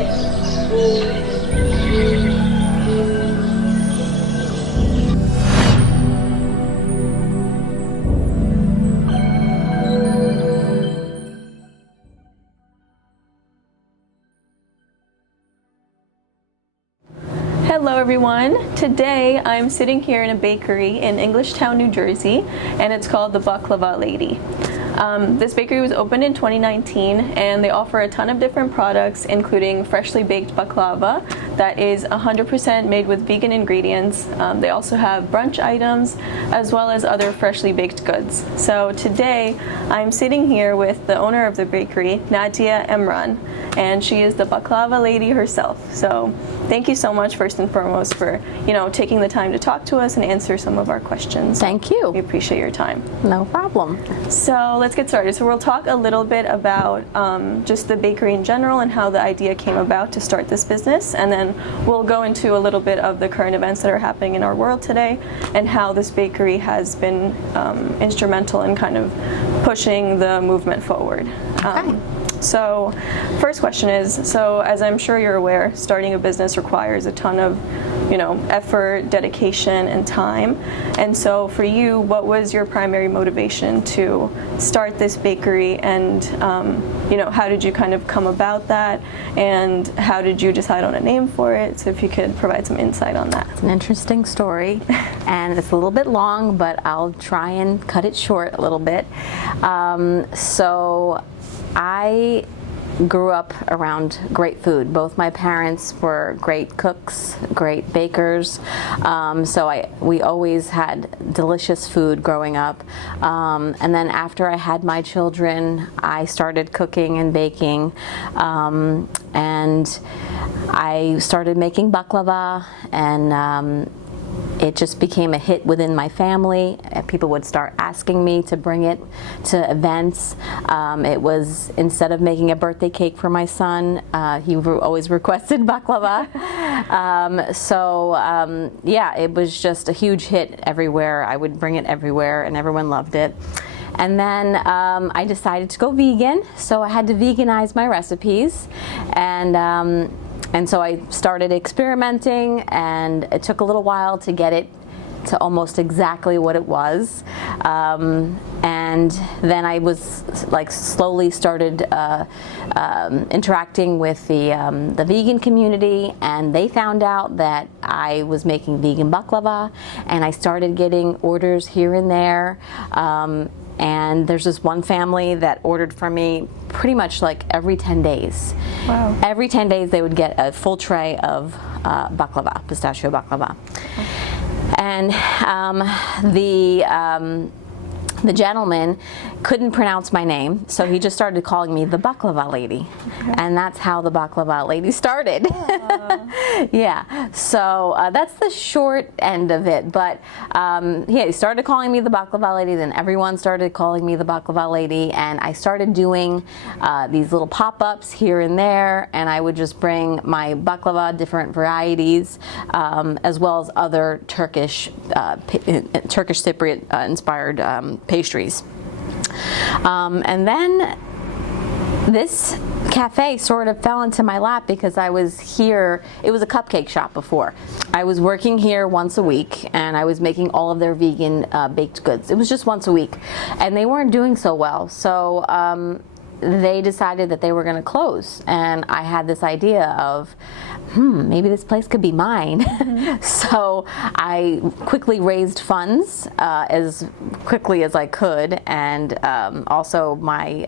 Hello everyone. Today I'm sitting here in a bakery in Englishtown, New Jersey, and it's called the Baklava Lady. This bakery was opened in 2019 and they offer a ton of different products, including freshly baked baklava that is 100% made with vegan ingredients. They also have brunch items as well as other freshly baked goods. So today I'm sitting here with the owner of the bakery, Naciye Emren, and she is the Baklava Lady herself. So thank you so much, first and foremost, for taking the time to talk to us and answer some of our questions. Thank you. We appreciate your time. No problem. So let's get started. So we'll talk a little bit about just the bakery in general and how the idea came about to start this business, and then we'll go into a little bit of the current events that are happening in our world today and how this bakery has been instrumental in kind of pushing the movement forward. Okay. So first question is, so as I'm sure you're aware, starting a business requires a ton of effort, dedication, and time. And so for you, what was your primary motivation to start this bakery, and how did you kind of come about that, and how did you decide on a name for it? So if you could provide some insight on that. It's an interesting story, and it's a little bit long, but I'll try and cut it short a little bit. So I grew up around great food. Both my parents were great cooks, great bakers, so we always had delicious food growing up. And then after I had my children, I started cooking and baking, and I started making baklava, and it just became a hit within my family. People would start asking me to bring it to events. It was, instead of making a birthday cake for my son, he always requested baklava. Yeah, it was just a huge hit everywhere. I would bring it everywhere and everyone loved it. And then I decided to go vegan, so I had to veganize my recipes. And so I started experimenting, and it took a little while to get it to almost exactly what it was. And then I was slowly started interacting with the vegan community, and they found out that I was making vegan baklava, and I started getting orders here and there. And there's this one family that ordered from me pretty much every 10 days. Wow. Every 10 days they would get a full tray of baklava, pistachio baklava. And the gentleman couldn't pronounce my name, so he just started calling me the Baklava Lady. Okay. And that's how the Baklava Lady started. Yeah, so that's the short end of it. But yeah, he started calling me the Baklava Lady, then everyone started calling me the Baklava Lady, and I started doing these little pop-ups here and there, and I would just bring my baklava, different varieties, as well as other Turkish Cypriot inspired pastries. And then this cafe sort of fell into my lap because I was here. It was a cupcake shop before. I was working here once a week, and I was making all of their vegan baked goods. It was just once a week, and they weren't doing so well. So they decided that they were going to close, and I had this idea of, maybe this place could be mine. Mm-hmm. So I quickly raised funds as quickly as I could, and also my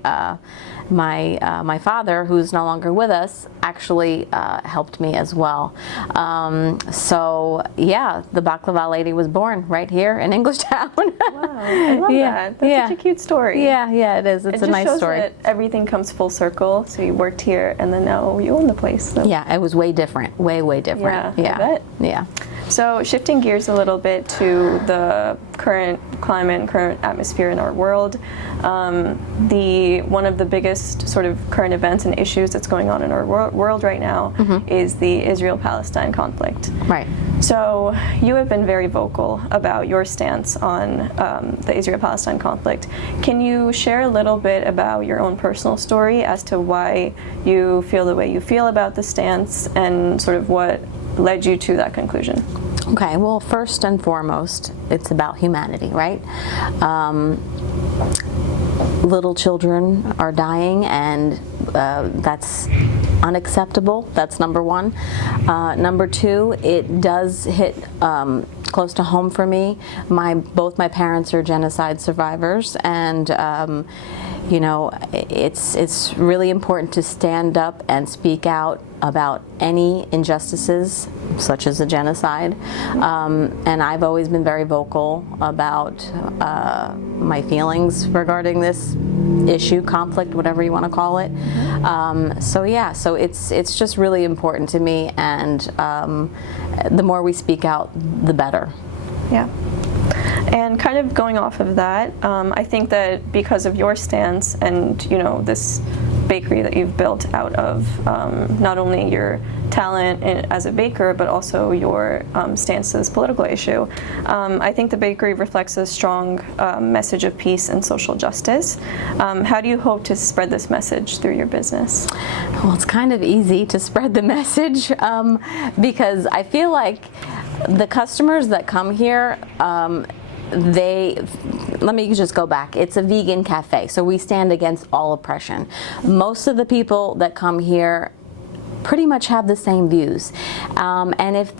father, who's no longer with us, actually helped me as well. So yeah, the Baklava Lady was born right here in Englishtown. Wow, I love that. That's such a cute story. Yeah, it is. It's a nice story. That everything comes full circle. So you worked here, and then now you own the place. So. Yeah, it was way different. Way different. Yeah, I bet. Yeah. So shifting gears a little bit to the current climate and current atmosphere in our world, one of the biggest sort of current events and issues that's going on in our world right now is the Israel-Palestine conflict. Right. So you have been very vocal about your stance on the Israel-Palestine conflict. Can you share a little bit about your own personal story as to why you feel the way you feel about the stance and sort of what led you to that conclusion? Okay, well, first and foremost, it's about humanity, right? Little children are dying, and that's unacceptable. That's number one. Number two, it does hit close to home for me. Both my parents are genocide survivors, and you know, it's really important to stand up and speak out about any injustices such as a genocide, and I've always been very vocal about my feelings regarding this issue, conflict, whatever you want to call it. So yeah, so it's just really important to me, and the more we speak out, the better. Yeah. And kind of going off of that, I think that because of your stance and, you know, this bakery that you've built out of not only your talent as a baker, but also your stance to this political issue, I think the bakery reflects a strong message of peace and social justice. How do you hope to spread this message through your business? Well, it's kind of easy to spread the message because I feel like the customers that come here, let me just go back. It's a vegan cafe, so we stand against all oppression. Most of the people that come here pretty much have the same views, and if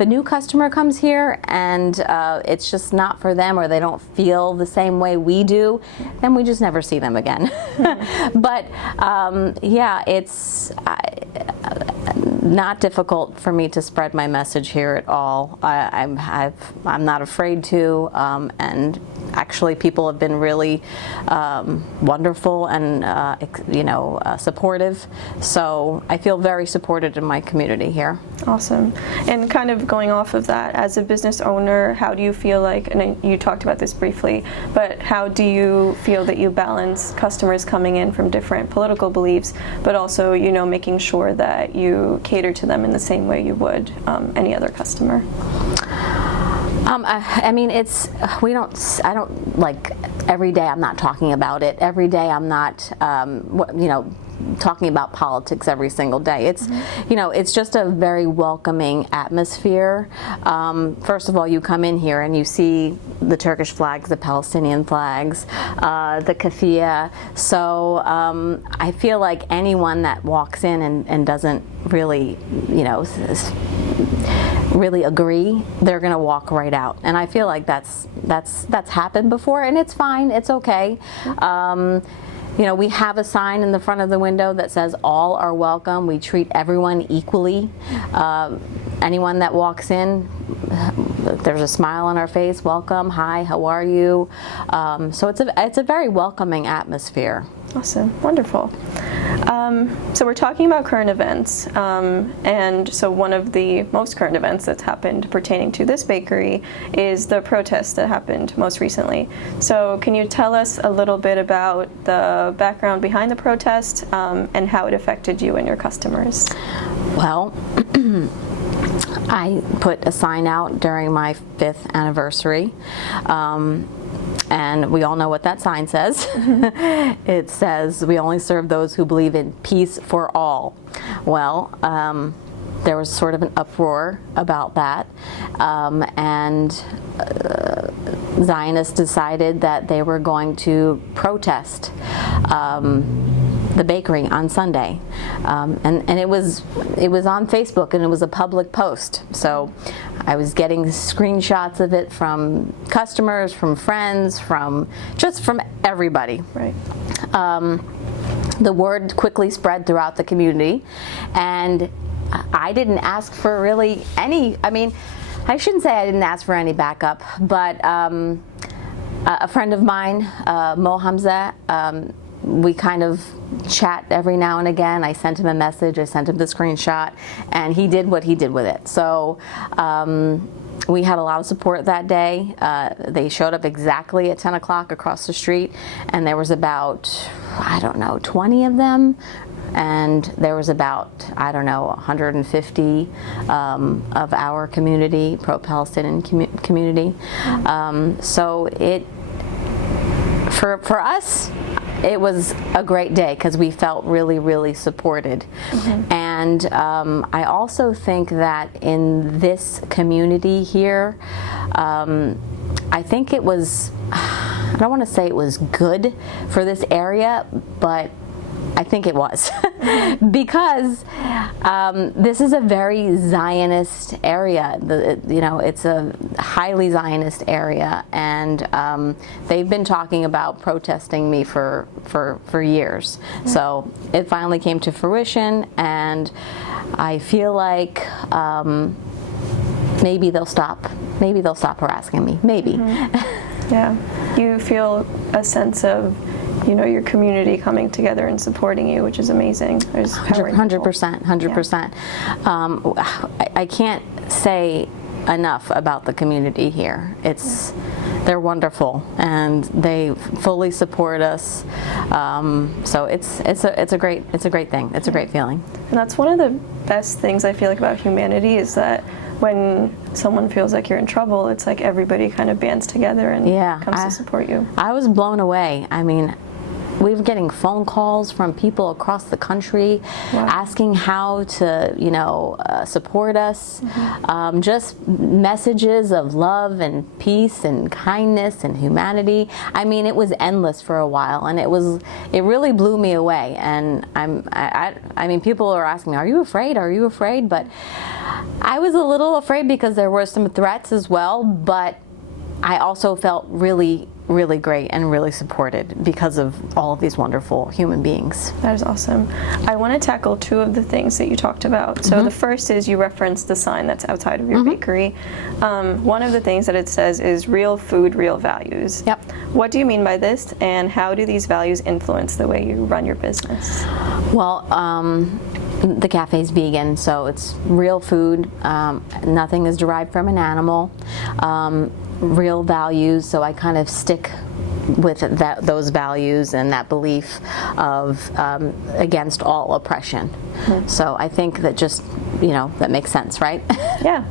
a new customer comes here and it's just not for them, or they don't feel the same way we do, then we just never see them again. But yeah, it's not difficult for me to spread my message here at all. I'm not afraid to, and actually people have been really wonderful and supportive. So I feel very supported in my community here. Awesome. And kind of going off of that, as a business owner, how do you feel like, and you talked about this briefly, but how do you feel that you balance customers coming in from different political beliefs, but also, you know, making sure that you cater to them in the same way you would any other customer? I mean, I don't, like, every day I'm not talking about it. Every day I'm not, talking about politics every single day. It's, you know, it's just a very welcoming atmosphere. First of all, you come in here and you see the Turkish flags, the Palestinian flags, the kafia. So I feel like anyone that walks in and doesn't really, you know, really agree, they're going to walk right out. And I feel like that's happened before, and it's fine. It's okay. You know, we have a sign in the front of the window that says all are welcome. We treat everyone equally. Anyone that walks in, there's a smile on our face. Welcome. Hi. How are you? So it's a very welcoming atmosphere. Awesome. Wonderful. So we're talking about current events, and so one of the most current events that's happened pertaining to this bakery is the protest that happened most recently. So can you tell us a little bit about the background behind the protest and how it affected you and your customers? Well, I put a sign out during my 5th anniversary. And we all know what that sign says. It says, "We only serve those who believe in peace for all." Well, there was sort of an uproar about that, and Zionists decided that they were going to protest the bakery on Sunday, and it was on Facebook, and it was a public post. So I was getting screenshots of it from customers, from friends, from everybody. Right. The word quickly spread throughout the community, and I didn't ask for really any. I mean, I shouldn't say I didn't ask for any backup, but a friend of mine, Mo Hamza, we kind of chat every now and again. I sent him a message, I sent him the screenshot, and he did what he did with it. So we had a lot of support that day. They showed up exactly at 10 o'clock across the street, and there was about, I don't know, 20 of them. And there was about, I don't know, 150 of our community, pro-Palestinian community. So for us, it was a great day because we felt really, really supported. And I also think that in this community here, I think it was, I don't want to say it was good for this area, but I think it was because this is a very Zionist area. It's a highly Zionist area, and they've been talking about protesting me for years. So it finally came to fruition, and I feel like maybe they'll stop. Maybe they'll stop harassing me. Maybe. Yeah. You feel a sense of, your community coming together and supporting you, which is amazing. 100%. I can't say enough about the community here. They're wonderful, and they fully support us. So it's a great thing. It's a great feeling. And that's one of the best things I feel like about humanity is that when someone feels like you're in trouble, it's like everybody kind of bands together and comes to support you. I was blown away. I mean, we were getting phone calls from people across the country asking how to, support us. Just messages of love and peace and kindness and humanity. I mean, it was endless for a while, and it really blew me away. And I mean, people are asking me, "Are you afraid? Are you afraid?" But I was a little afraid because there were some threats as well. But I also felt really, really great and really supported because of all of these wonderful human beings. That is awesome. I want to tackle two of the things that you talked about. So the first is you referenced the sign that's outside of your bakery. One of the things that it says is real food, real values. Yep. What do you mean by this, and how do these values influence the way you run your business? Well, the cafe's vegan, so it's real food. Nothing is derived from an animal. Real values, so I kind of stick with those values and that belief of against all oppression. So I think that just, that makes sense, right? Yeah.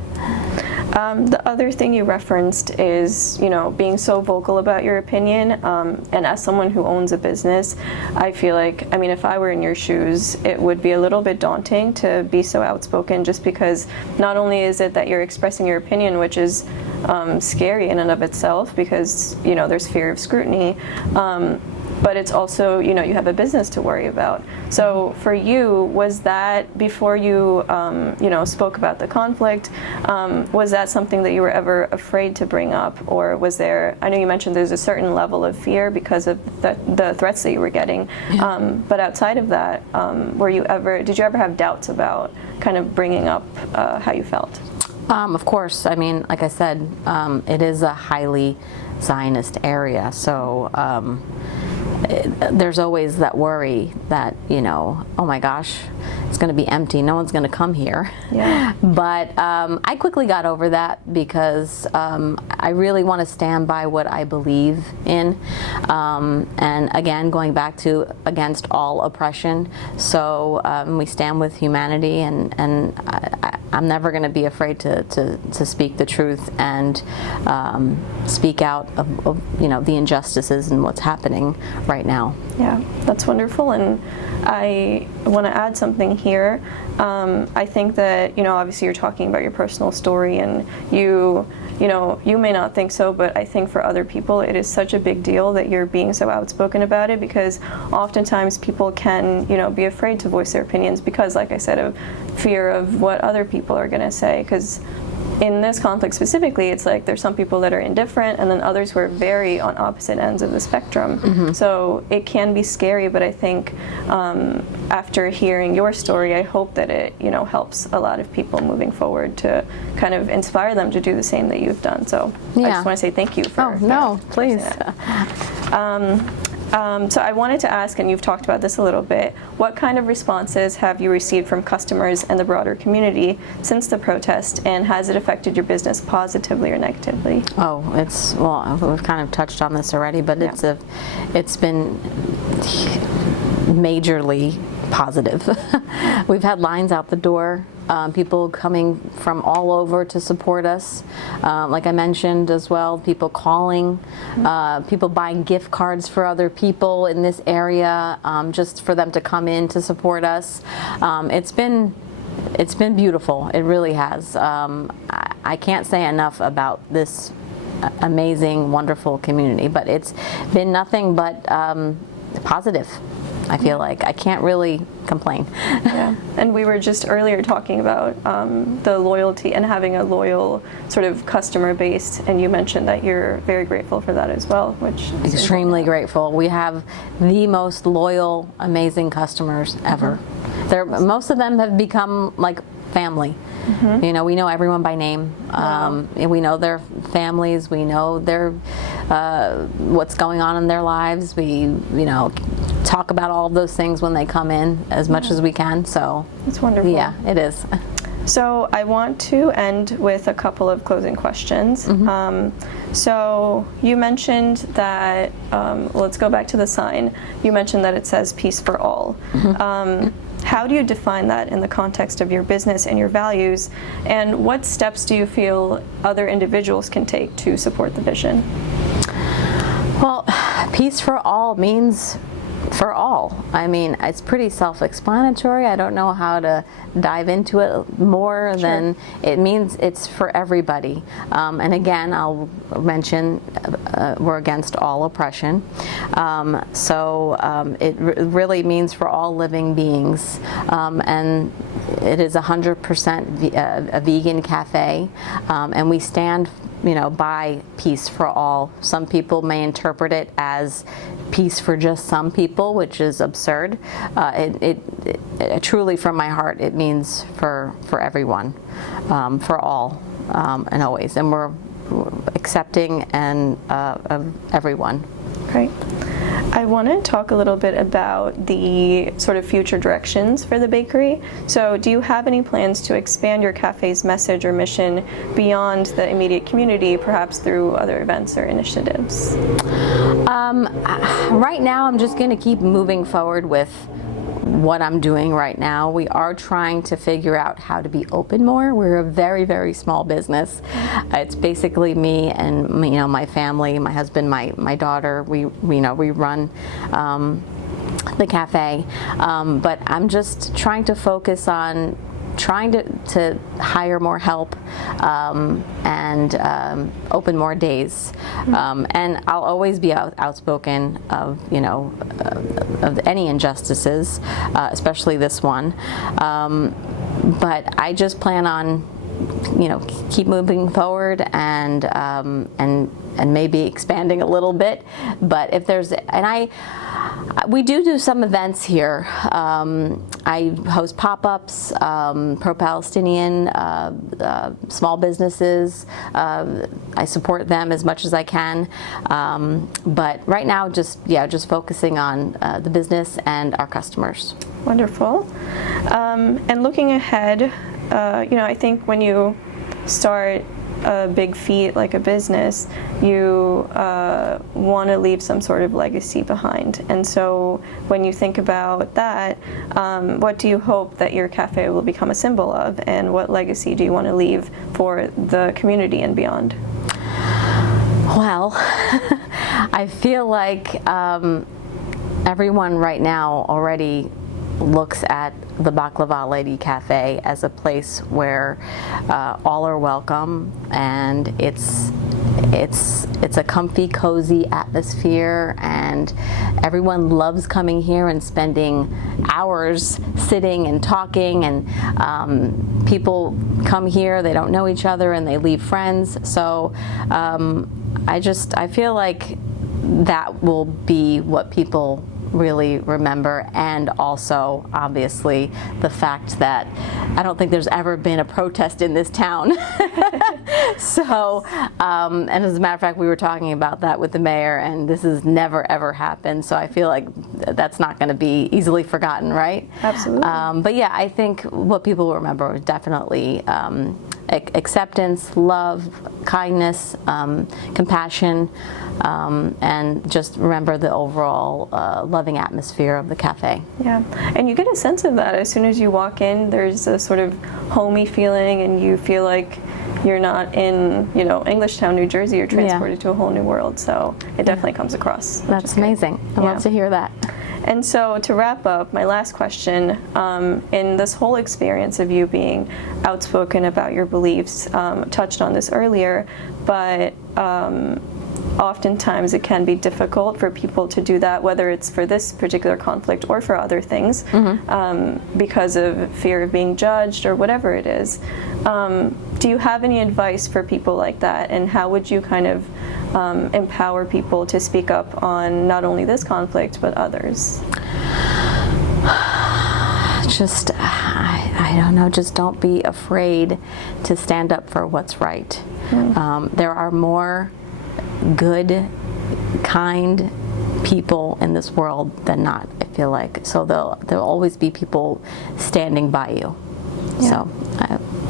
The other thing you referenced is, being so vocal about your opinion. And as someone who owns a business, I feel like, if I were in your shoes, it would be a little bit daunting to be so outspoken, just because not only is it that you're expressing your opinion, which is scary in and of itself, because, there's fear of scrutiny, but it's also, you have a business to worry about. So for you, was that before you, spoke about the conflict, was that something that you were ever afraid to bring up? Or was there, I know you mentioned there's a certain level of fear because of the threats that you were getting, but outside of that, did you ever have doubts about kind of bringing up how you felt? Of course. Like I said, it is a highly Zionist area, so there's always that worry that, oh my gosh, it's going to be empty, no one's going to come here. Yeah. But I quickly got over that because I really want to stand by what I believe in, and again, going back to against all oppression. So we stand with humanity, and I'm never going to be afraid to speak the truth and speak out of the injustices and what's happening right now. Yeah, that's wonderful, and I want to add something here. I think that, obviously you're talking about your personal story, and you may not think so, but I think for other people it is such a big deal that you're being so outspoken about it, because oftentimes people can, be afraid to voice their opinions because, like I said, of fear of what other people are going to say, because in this conflict specifically, it's like there's some people that are indifferent and then others who are very on opposite ends of the spectrum. So it can be scary, but I think after hearing your story, I hope that it, helps a lot of people moving forward to kind of inspire them to do the same that you've done. So I just want to say thank you for no, please. So I wanted to ask, and you've talked about this a little bit, what kind of responses have you received from customers and the broader community since the protest, and has it affected your business positively or negatively? Oh, well, we've kind of touched on this already, but Yeah. it's been majorly positive. We've had lines out the door, people coming from all over to support us. Like I mentioned as well, people calling, people buying gift cards for other people in this area, just for them to come in to support us. It's been beautiful. It really has. I can't say enough about this amazing, wonderful community, but it's been nothing but positive. I feel like I can't really complain. Yeah, and we were just earlier talking about the loyalty and having a loyal sort of customer base, and you mentioned that you're very grateful for that as well, which is extremely grateful. We have the most loyal, amazing customers ever. Most of them have become like family. You know, we know everyone by name. We know their families. We know their what's going on in their lives. We, talk about all of those things when they come in as much as we can. So it's wonderful. Yeah, it is. So I want to end with a couple of closing questions. So you mentioned that, let's go back to the sign. You mentioned that it says peace for all. How do you define that in the context of your business and your values? And what steps do you feel other individuals can take to support the vision? Well, peace for all means for all. I mean, it's pretty self-explanatory. I don't know how to dive into it more than it means it's for everybody. And again, I'll mention we're against all oppression. It really means for all living beings. And it is 100% a vegan cafe. And we stand by peace for all. Some people may interpret it as peace for just some people, which is absurd. It truly, from my heart, it means for everyone, for all, and always. And we're accepting of everyone. Great. I want to talk a little bit about the sort of future directions for the bakery. So do you have any plans to expand your cafe's message or mission beyond the immediate community, perhaps through other events or initiatives? Right now, I'm just going to keep moving forward with what I'm doing right now. We are trying to figure out how to be open more. We're a very, very small business. It's basically me and my family, my husband, my daughter. We run the cafe, but I'm just trying to focus on trying to hire more help and open more days, and I'll always be outspoken of of any injustices, especially this one. But I just plan on keep moving forward and maybe expanding a little bit. But if there's we do some events here. I host pop-ups, pro-Palestinian small businesses. I support them as much as I can. But right now, just focusing on the business and our customers. Wonderful. And looking ahead, I think when you start a big feat like a business, you want to leave some sort of legacy behind. And so when you think about that, what do you hope that your cafe will become a symbol of, and what legacy do you want to leave for the community and beyond? Well, I feel like everyone right now already looks at the Baklava Lady Cafe as a place where all are welcome, and it's a comfy, cozy atmosphere, and everyone loves coming here and spending hours sitting and talking, and people come here, they don't know each other, and they leave friends. So I feel like that will be what people really remember, and also obviously the fact that I don't think there's ever been a protest in this town. So, and as a matter of fact, we were talking about that with the mayor, and this has never ever happened. So I feel like that's not going to be easily forgotten, right? Absolutely. But yeah, I think what people will remember is definitely acceptance, love, kindness, compassion, and just remember the overall loving atmosphere of the cafe. Yeah, and you get a sense of that as soon as you walk in. There's a sort of homey feeling, and you feel like you're not in, Englishtown, New Jersey. You're transported to a whole new world. So it definitely comes across. That's amazing. I love to hear that. And so to wrap up, my last question, in this whole experience of you being outspoken about your beliefs, touched on this earlier, but oftentimes it can be difficult for people to do that, whether it's for this particular conflict or for other things, because of fear of being judged or whatever it is. Do you have any advice for people like that, and how would you kind of empower people to speak up on not only this conflict but others? Just, I don't know, just don't be afraid to stand up for what's right. There are more good, kind people in this world than not, I feel like. So there'll always be people standing by you. Yeah. So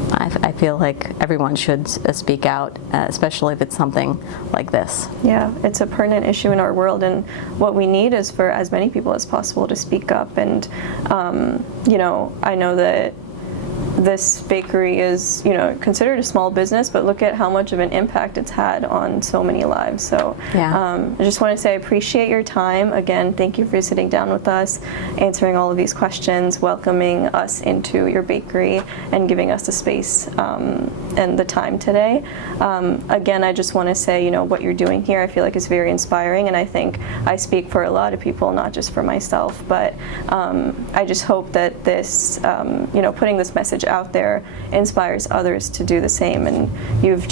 I feel like everyone should speak out, especially if it's something like this. Yeah, it's a pertinent issue in our world, and what we need is for as many people as possible to speak up. And I know that this bakery is, considered a small business, but look at how much of an impact it's had on so many lives. So I just want to say I appreciate your time. Again, thank you for sitting down with us, answering all of these questions, welcoming us into your bakery, and giving us the space and the time today. Again, I just want to say, what you're doing here, I feel like is very inspiring, and I think I speak for a lot of people, not just for myself, but I just hope that this, putting this message out there inspires others to do the same. And you've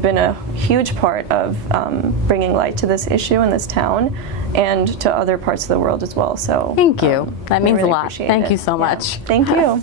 been a huge part of bringing light to this issue in this town and to other parts of the world as well. So thank you. That means really a lot. Thank you so much. Thank you.